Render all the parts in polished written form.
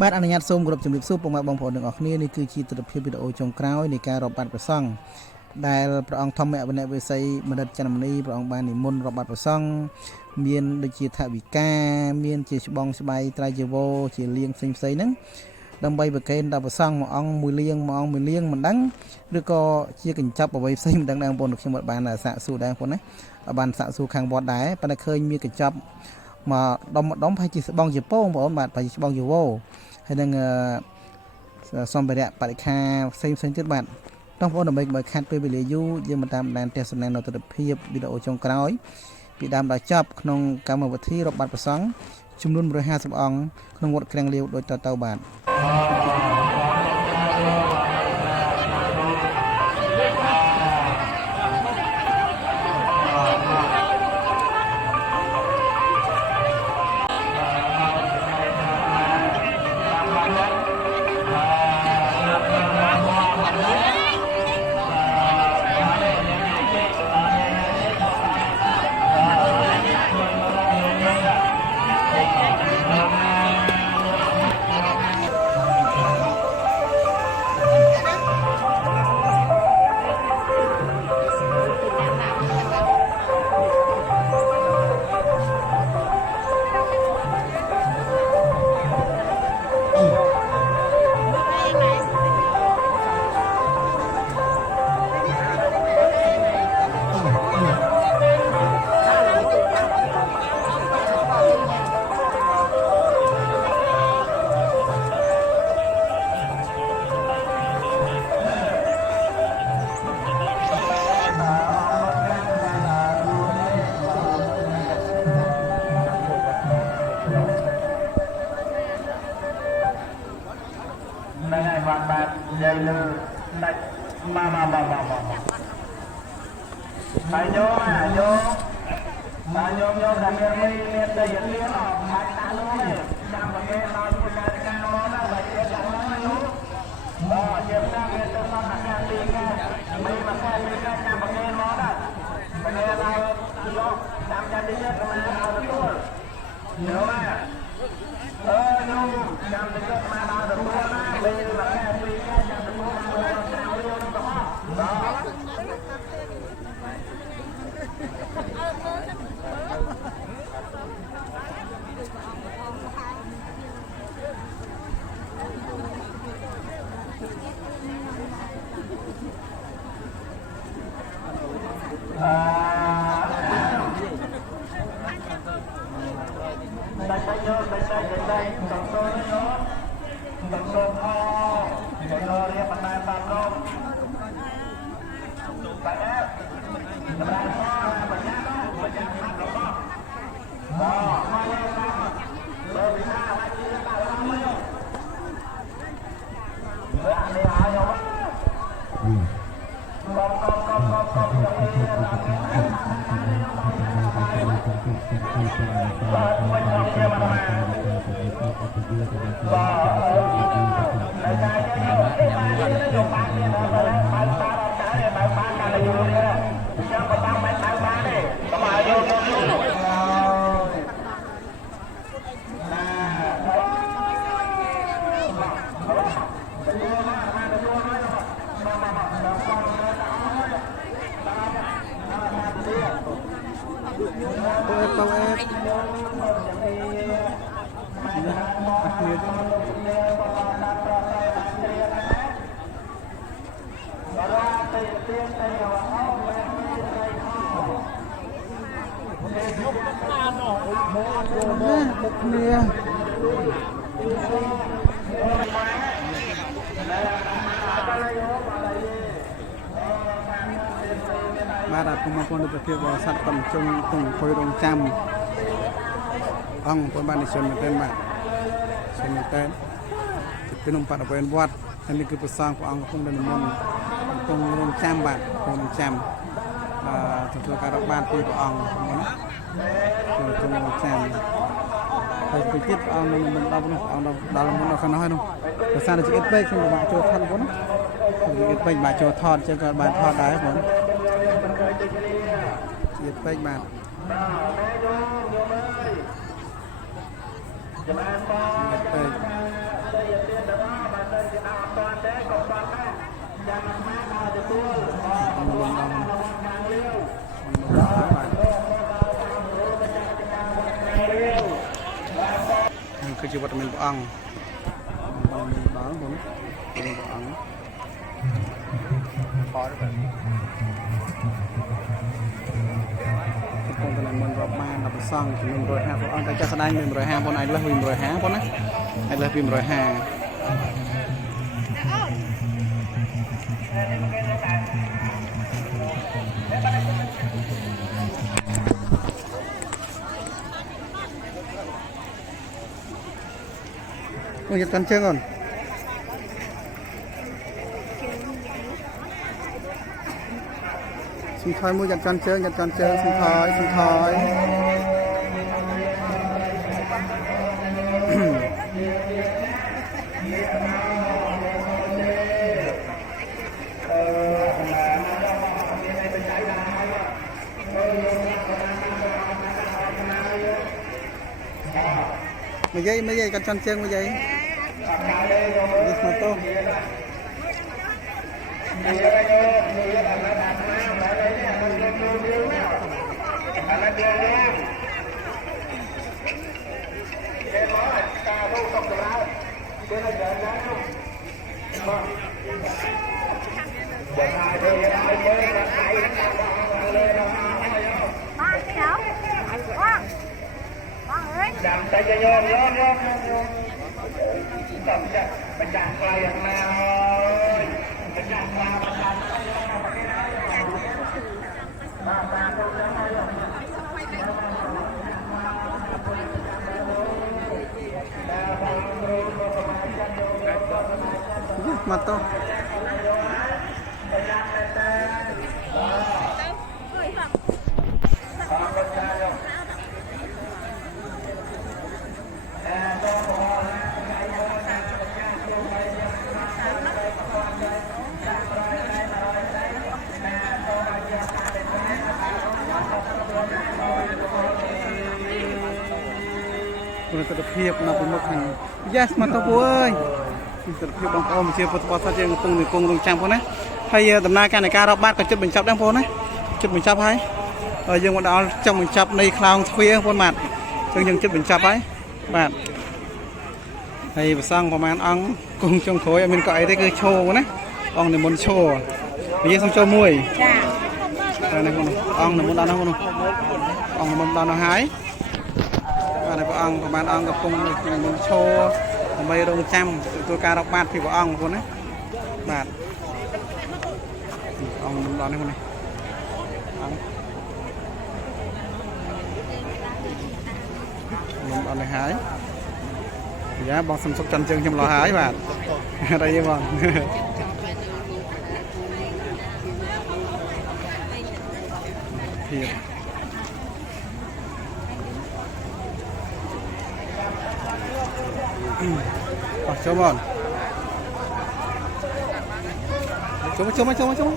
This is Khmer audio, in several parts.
បាទអនុញ្ញាតសូមគោរពជំរាបសួរពុកម៉ែបងប្អូនទាំងអស់គ្នានេះគឺជាទស្សនវិជ្ជាវីដេអូចុងក្រោយនៃការរាប់បាត់ព្រះសង្ឃដែលព្រះអង្គធម្មវណ្ណវិស័យមនិតចន្ទមនីព្រះអង្គបាននិមន្តរាប់បាត់ព្រះសង្ឃមានដូចជាថវិកាមានជាច្បងស្បៃត្រៃជីវរជាលៀងផ្សេងហ្នឹងដើម្បីប្រកេនដល់ព្រះសង្ឃមួយអង្គមួយលៀងមិនដឹងឬក៏ជាកញ្ចប់អ្វីផ្សេងមិនដឹងដែរបងប្អូនខ្ញុំអត់បានសាកសួរដែរបងប្អូនណាបានសាកសួរខាងវត្តដែរប៉ុន្តែឃើញមានកញ្ចប់មកដុំប្រហែលជាស្បងជាពោបងប្អូនបាទប្រហែលជាស្បងជីវរហើយនឹងសម្ភារៈបរិក្ខារផ្សេងទៀតបាទបងប្អូនដើម្បីខាត់ពេលវេលាយូរយើងមកតាមដានទស្សនានៅទស្សនវិជ្ជាវីដេអូចុងក្រោយពីដើមដល់ចប់ក្នុងកម្មវិធីរាប់បាត់ព្រះសង្ឃចំនួន150អង្គក្នុងវត្តក្រាំងលាវដូចតទៅបាទបាទយាយលើដាច់មកហើយយកតែមានតែយលៀនអត់ខាត់តានោះទេចាំប្រកេនដល់ผู้ការមកដល់បើជាចាំមកនោះមកជាផ្សារវាទៅដល់អាការទីការមិនមកខែទីការចាំប្រកេនមកដល់ប្រកេនដល់យកចាំចាំទីទៀតមកដល់ទទួលយកមកនោះចាំទីទៀតមកដល់ទទួលណាលេងមកខែទីការចាំទទួលមកដល់ក្រៅយកទៅមកđây tổng số nó tổng số ho để nó đi bằng tay bằng không phải đấy là ho bằng nhát đó bằng nhát hát được không ho ho lên sao rồi bị sao hay gì nó tạo ra mới không bữa ăn đi ai khôngបាទអរគុណបងប្អូនដែលភាពសត្វកំជុំទងអង្គុយរងចាំអង្គបងប្អូនបាននិយាយមែនទេបាទជាមែនទេពីនំបាត់អវេនវត្តហើយនេះគឺប្រសងព្រះអង្គកំពុងនិមន្តកំពុងរងចាំបាទកំពុងចាំទទួលការរាប់បាតពីព្រះអង្គណាគឺកំពុងរងចាំហើយពីទៀតព្រះអង្គនឹងមិនដល់នោះអង្គដល់មុនដល់ខាងនោះហើយនោះភាសាជាអ៊ិតពេកខ្ញុំបានចូលថតបងណាអ៊ិតពេកបានចូលថតចឹងក៏បានថតដែរបងជាអ៊ិតពេកបាទ Hãy subscribe cho kênh Ghiền Mì Gõ để không bỏ lỡ คือจีวัตมินปองบ้างผมเป็นปองพอแล้วคงเป็นมันรอบมาดับซ่องถึง105ปองแต่จะแสดง105ปอนไอ้เลิฟ105ปอนนะไอ้เลิฟ105Ôi, giật con chưa còn xin thôi mua giật con chưa xin thôi mấy giây con chân mấy giây mà to Đam tay cho nhôm tập chặt bạch chặt lạiอย่างnào bạch chặt vào bạch chặt mặt toมันจะเพียบนะเป็นมุกหัน yes มาตัวเว้ยจะเพียบบางคนมันเชื่อพุทธศาสนายังคงตรงจังพอนะให้ดำนาการในการรับบ้านก็จุดเป็นจับดังพอนะจุดเป็นจับให้ยังวันเอาจับเป็นจับในคลองทวีพอมายังจุดเป็นจับให้บ้านให้สร้างประมาณอังกงจงโถยมันก็ไอ้ได้คือโชว์นะอังในมนโชว์มีเยอะสองโชว์มวยอะไรนะคนอังในมนดานคนอังในมนดานหายอะไรพวกอังประมาณอังกับกงมนโชว์ไม่ลงจำตัวการรับบ้านที่พวกอังคนนะบาทอังในมนดานคนนี้อังในหายgiá bằng sầm sốc chân chân trong lò hái bạn đây như bằng thiệt cho bọn chôm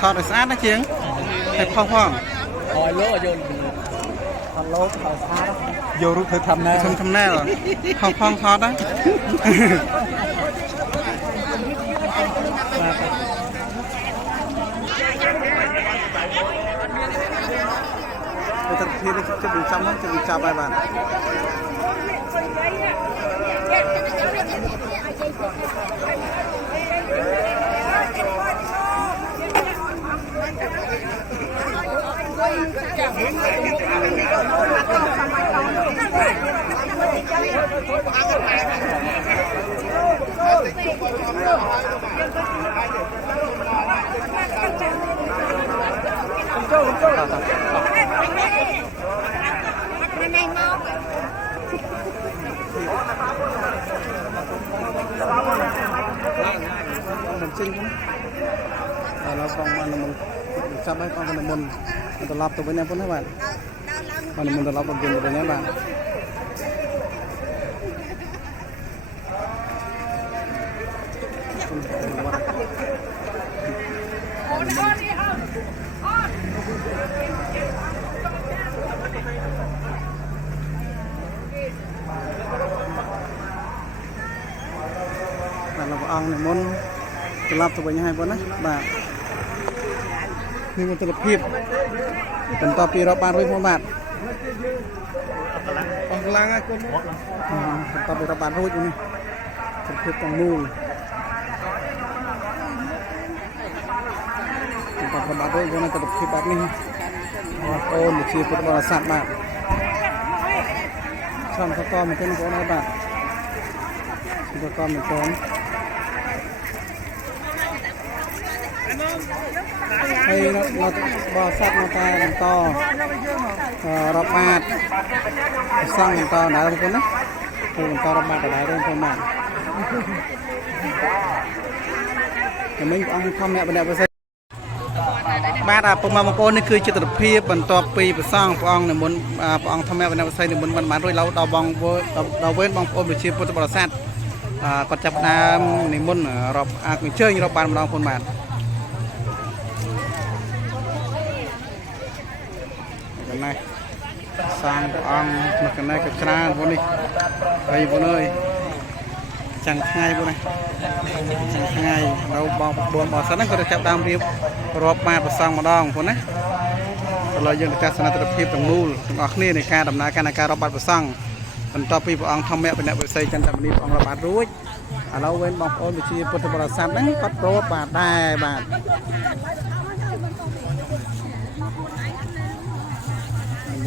thọt ở sát đó chiếng thịt phong hồi lúa vô thọt lố thọt sát vô rút thịt thầm nè rồi phong thọt đó thật thì cho bị chăm cho bị chăm bài bạn mình xin cũng nó còn mà mình chăm mấy con mình tự lập từ bên em cũng các bạn mình tự lập bằng tiền từ bên bạn អង្គនិមន្តត្រឡប់ទៅវិញហើយបងណាបាទនេះមន្តរភាពបន្តពីរាប់បានរួចផងបាទអស់កម្លាំងហើយគុណបន្តពីរាប់បានរួចនេះសភាពទាំងមូលបន្តរាប់បានរួចបងណាទៅភាពបែបនេះបងប្អូនជាពុទ្ធបរិស័ទបាទសំកកមកទៅបងប្អូនហើយបាទសំកកមកទៅហើយមកបរិស័ទមកតែបន្តរាប់បាតសង់បន្តណាបងប្អូនណាគឺបន្តរាប់បាតដដែលទេបងប្អូនបាទតែមិញអង្គធម្មអ្នកបណ្ឌិតបាទពុកម៉ែបងប្អូននេះគឺជាទស្សនវិជ្ជាបន្ទាប់ពីប្រសង់ព្រះអង្គនិមន្តព្រះអង្គធម្មវណ្ណវិស័យនិមន្តបានរួចឡើងដល់ដល់វេនបងប្អូនប្រជាពុទ្ធបរិស័ទគាត់ចាប់ដើមនិមន្តរាប់អញ្ជើញរាប់បានម្ដងបងប្អូនបាទកណែសាងព្រះអង្គមកកណែក៏ច្រើនបងនេះហើយបងអើយចាំងថ្ងៃបងណាចាំងថ្ងៃនៅបងប្អូនបងសិនហ្នឹងគាត់ចាប់ដើមរៀបរាប់បាតប្រសងម្ដងបងណាឥឡូវយើងទៅទស្សនវិជ្ជាទាំងមូលទាំងអស់គ្នានៃការដំណើរការនៃការរាប់បាតប្រសងបន្ទាប់ពីព្រះអង្គធម្មវណ្ណវិស័យចន្ទមនីព្រះអង្គរាប់បាតរួចឥឡូវវិញបងប្អូនវិជាពុទ្ធបរិស័ទហ្នឹងគាត់រាប់បាតដែរបាទ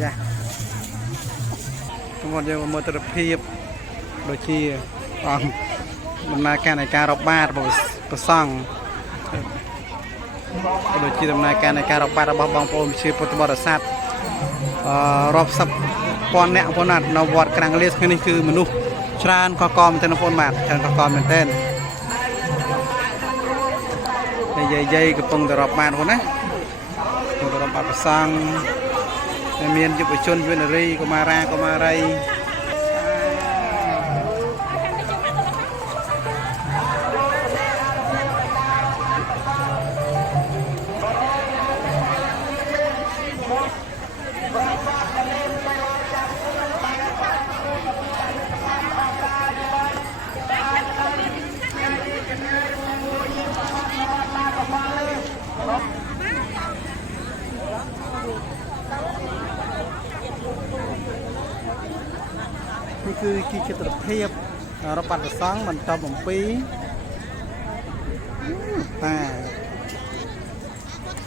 យ៉ាខ្ញុំយកមើលទស្សនវិជ្ជាដូចជាអង្គដំណើរការនៃការរាប់បាតរបស់ប្រសង់ដូចជាដំណើរការនៃការរាប់បាតរបស់បងប្អូនជាពុទ្ធបរិស័ទរាប់សិបពាន់អ្នកបងប្អូននៅវត្តក្រាំងលាសនេះគឺមនុស្សច្រើនកកមែនទេបងប្អូនបាទច្រើនកកមែនទេហើយយាយកំពុងទៅរាប់បាតបងប្អូនណាកំពុងទៅរាប់បាតប្រសង់មានយុវជនយុវនារីកុមារាកុមារីនេះគឺជាទស្សនវិជ្ជារាប់បាតប្រសងបន្តអំពីតា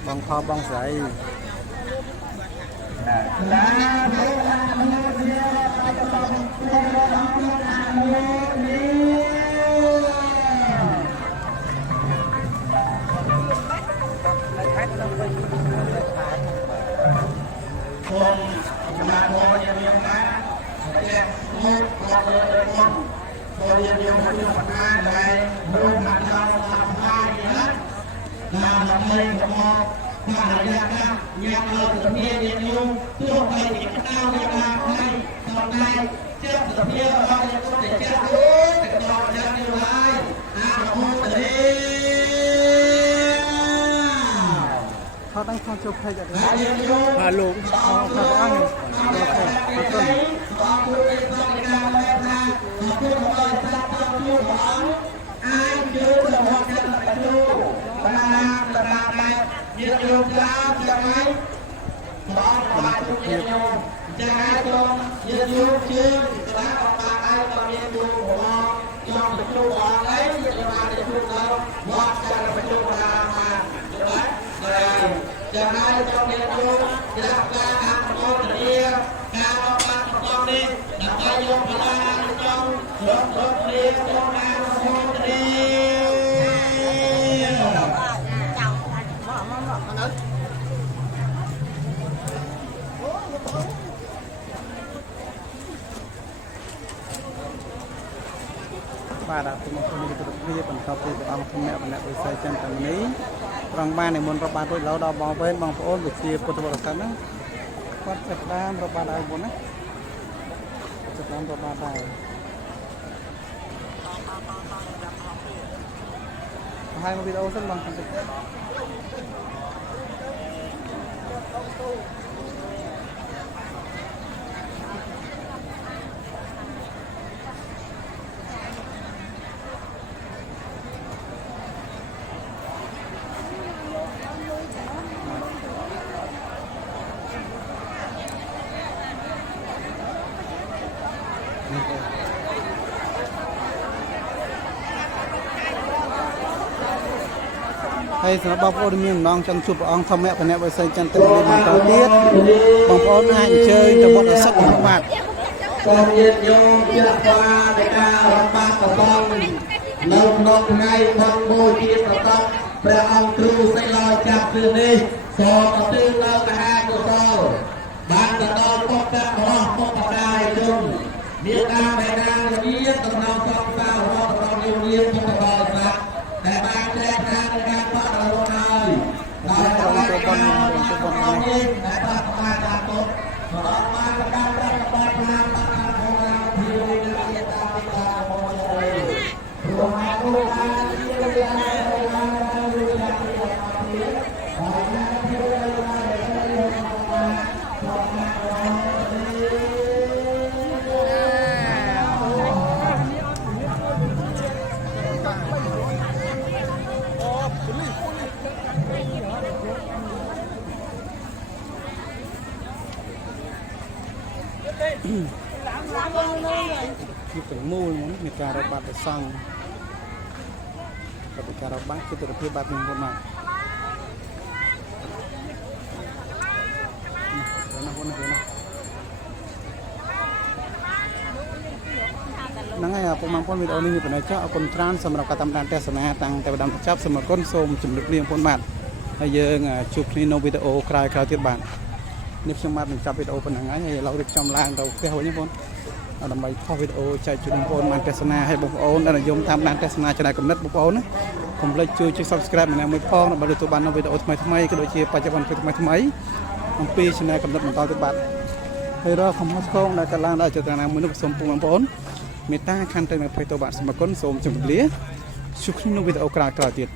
បងខបងស្រីเขาตั้งความจบเพลงจากนั้นลูกเขาบอกว่าโอเคจะให้เจ้าเรียนรู้จากการทำโมเดลการออกมาของเราเนี่ยนักการยกพลังจ้องลดเรียนโรงงานโมเดลបាទអាទុំគុំនេះទៅព្រាបន្តពីព្រះអង្គធម្មបណ្ឌិតវិស័យចន្ទមនីរងបាននិមន្តរាប់បាតរួចឡូវដល់បងប្អូនវិជាពុទ្ធបរិស័ទហ្នឹងគាត់ចាប់ដើមរាប់បាតដែរបងណាចាប់ដើមរាប់បាតដែរហើយមកវីដេអូសិនបង ហើយសម្រាប់បងប្អូនមានម្ដងចង់ជួបព្រះអង្គធម្មៈបណិវិស័យចន្ទៈបន្តទៀតបងប្អូនអាចអញ្ជើញទៅវត្តអសិទ្ធរបស់បាទសូមញាតិញោមជាស្វានៃការរដ្ឋបាលប្រកបនៅក្នុងថ្ងៃបុណ្យបូជាប្រកបព្រះអង្គគ្រូសិលយចាប់គ្រឿងនេះសូមឧទ្ទិសនៅមហាកុសលបានទៅដល់ពុទ្ធបរិសពុទ្ធកាយជនមានការបេដាវិញ្ញាណដំណងសង្សាររបស់ព្រះនិវៀនពុទ្ធបរិស័ទដែលបានចែកឋាននៃការបរិរោគហើយដោយតែការរបស់នេះដែលបានស្មារតីពុទ្ធប្រកបបានការប្រតិបត្តិតាមតាមของเราที่เราได้ตามตามของเรารวมทั้งการที่เราได้គឺទាំងមូលហ្នឹងនៃការរបាត់ប្រសង់ក៏ការរបាត់គឺទស្សនវិជ្ជាបាទនឹងប៉ុណ្ណាហ្នឹងហើយពុកម៉ែបងប្អូនវីដេអូនេះមានចំណុចចោះអរគុណច្រើនសម្រាប់ការតាមដានទស្សនាតាំងតែម្ដងបញ្ចប់សូមអរគុណសូមជម្រាបលាបងប្អូនបាទហើយយើងជួបគ្នានៅវីដេអូក្រោយៗទៀតបាទនេះខ្ញុំបានបញ្ចប់វីដេអូប៉ុណ្ណឹងហើយឥឡូវរៀបចំឡើងទៅផ្ទះវិញបងប្អូនដើម្បីថតវីដេអូចែកជូនបងប្អូនបានទស្សនាឲ្យបងប្អូនដែលនិយមតាមដានទស្សនាចំណាយកំណត់បងប្អូនណាកុំភ្លេចជួយ Subscribe ម្នាក់មួយផងដើម្បីទទួលបាននូវវីដេអូថ្មីៗក៏ដូចជាបច្ចុប្បន្នថ្មីអំពី Channel កំណត់បន្តទៀតបាទហើយរកខំហត់ខងដែលកន្លងដល់ចតាណាមួយនោះសូមបងប្អូនមេត្តាខន្តីនៅភ័យតបបាទសូមអរគុណសូមជម្រាបលាជួបគ្នានៅវីដេអូក្រោយៗទៀត